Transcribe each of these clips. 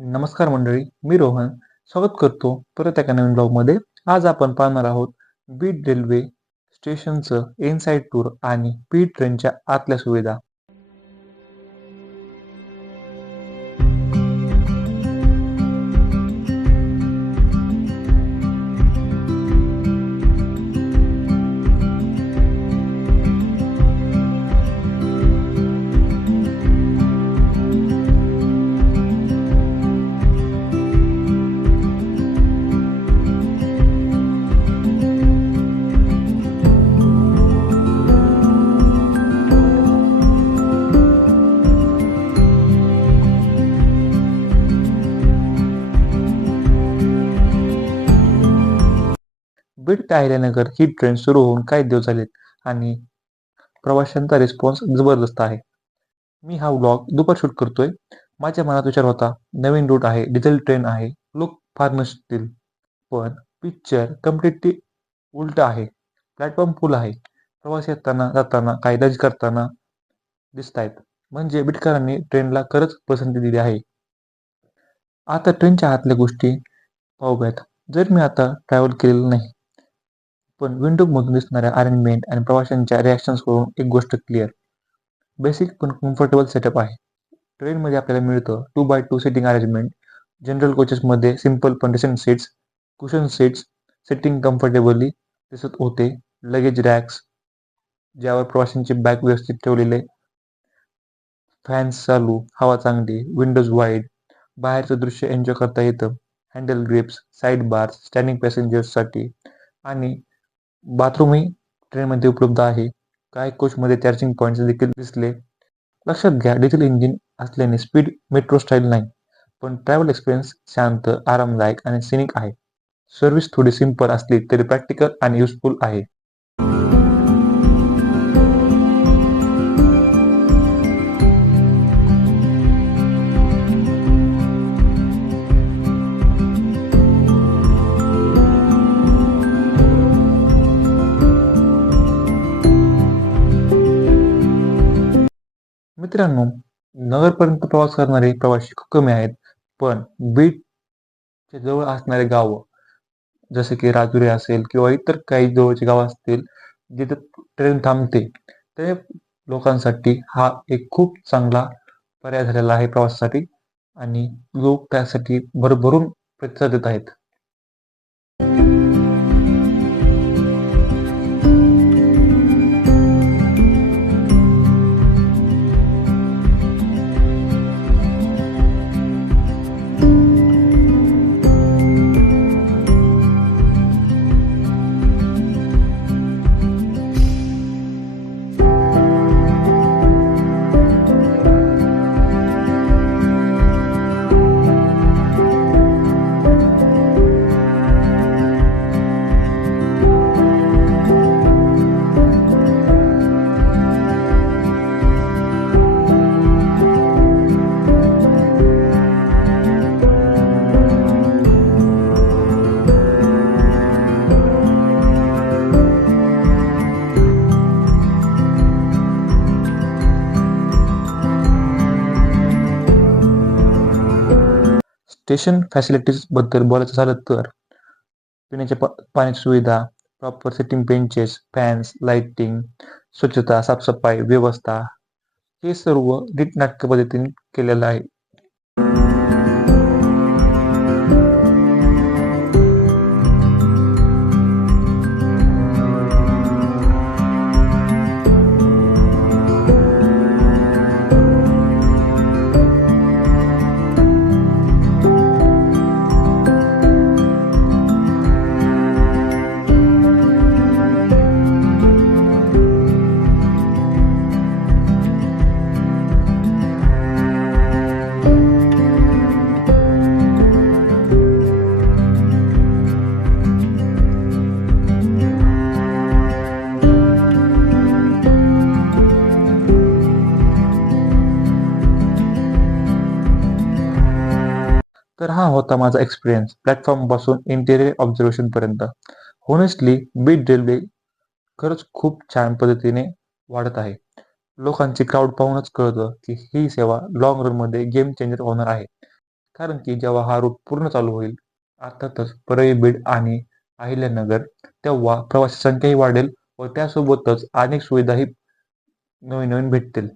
नमस्कार मंडळी मी रोहन. स्वागत करतो परत एका नवीन ब्लॉगमध्ये. आज आपण पाहणार आहोत बीड रेल्वे स्टेशनचं इनसाइड टूर आणि बीड ट्रेनच्या आतल्या सुविधा. बीड ते अहिल्यानगर ही ट्रेन सुरू होऊन काही दिवस झालेत आणि प्रवाशांचा रिस्पॉन्स जबरदस्त आहे. मी हा व्लॉग दुपार शूट करतोय. माझ्या मनात विचार होता नवीन रूट आहे डिझेल ट्रेन आहे लोक फार नसतील पण पिक्चर कम्प्लिटली उलट आहे. प्लॅटफॉर्म फुल आहे. प्रवास येताना जाताना कायदाज करताना दिसत आहेत म्हणजे बिटकरांनी ट्रेनला खरंच पसंती दिली आहे. आता ट्रेनच्या आतल्या गोष्टी पाहूयात. जर मी आता ट्रॅव्हल केलेलं नाही पण विंडोमधून दिसणाऱ्या अरेंजमेंट आणि प्रवाशांच्या रिॲक्शन्स करून एक गोष्ट क्लिअर बेसिक पण कम्फर्टेबल सेटअप आहे. ट्रेनमध्ये आपल्याला मिळतं two by two sitting arrangement general कोचेसमध्ये simple पण recent seats cushion seats sitting comfortably दिसत होते. लगेज रॅक्स ज्यावर प्रवाशांचे बॅग व्यवस्थित ठेवलेले. फॅन्स चालू हवा चांगली विंडोज वाईड बाहेरचं दृश्य एन्जॉय करता येतं. Handle grips side bars standing पॅसेंजर्ससाठी आणि बाथरूमही ट्रेनमध्ये उपलब्ध आहे. काही कोचमध्ये चार्जिंग पॉईंट्स देखील दिसले. लक्षात घ्या डिझेल इंजिन असल्याने स्पीड मेट्रो स्टाईल नाही पण ट्रॅव्हल एक्सपिरियन्स शांत आरामदायक आणि सिनिक आहे. सर्व्हिस थोडी सिंपल असली तरी प्रॅक्टिकल आणि युजफुल आहे. मित्रांनो नगरपर्यंत प्रवास करणारे प्रवासी खूप कमी आहेत पण बीडच्या जवळ असणारे गावं जसे की राजुरी असेल किंवा इतर काही जवळचे गाव असतील जिथे ट्रेन थांबते ते लोकांसाठी हा एक खूप चांगला पर्याय झालेला आहे प्रवासासाठी आणि लोक त्यासाठी भरभरून प्रतिसाद देत आहेत. स्टेशन फॅसिलिटीजबद्दल बोलायचं झालं तर पिण्याच्या पा पाण्याची सुविधा proper sitting benches fans lighting स्वच्छता साफसफाई व्यवस्था हे सर्व नीटनाटक पद्धतीने केलेलं आहे. तर हा होता माझा एक्सपिरियन्स प्लॅटफॉर्मपासून इंटेरियर ऑब्झर्वेशनपर्यंत होनेस्टली बीड रेल्वे खरंच खूप छान पद्धतीने वाढत आहे. लोकांची क्राऊड पाहूनच कळतं की ही सेवा लॉंग रनमध्ये गेम चेंजर होणार आहे. कारण की जेव्हा हा रूट पूर्ण चालू होईल अर्थातच परळी बीड आणि अहिल्यानगर तेव्हा प्रवासी संख्याही वाढेल व त्यासोबतच अनेक सुविधाही नवीन नवीन भेटतील.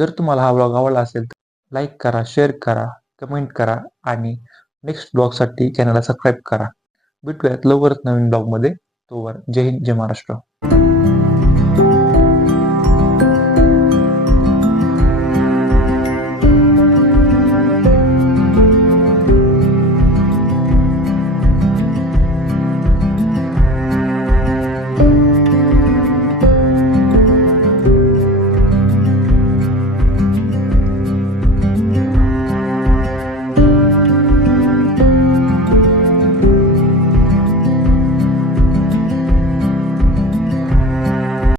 जर तुम्हाला हा ब्लॉग आवडला असेल तर लाईक करा शेअर करा कमेंट करा आणि नेक्स्ट ब्लॉगसाठी चॅनलला सबस्क्राईब करा. भेटूयात लवकरच नवीन ब्लॉगमध्ये तोवर जय हिंद जय महाराष्ट्र.